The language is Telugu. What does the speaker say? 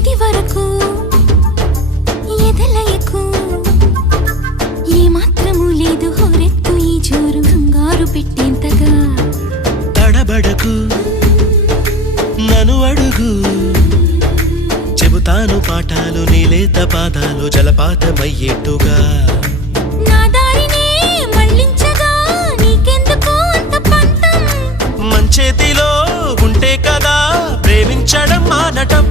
ఇది వరకు ఎదలయకు ఏ మాత్రము లేదు హోరెత్తు ఈ జోరు కంగారు పెట్టేంతగా తడబడకు నన్ను అడుగు చెబుతాను పాఠాలు నీలేత పాదాలు జలపాతమయ్యేట్టుగా నా దారినే మళ్ళించగా నీకెందుకు అంత పంతం మంచేతిలో ఉంటే కదా ప్రేమించడం మానటం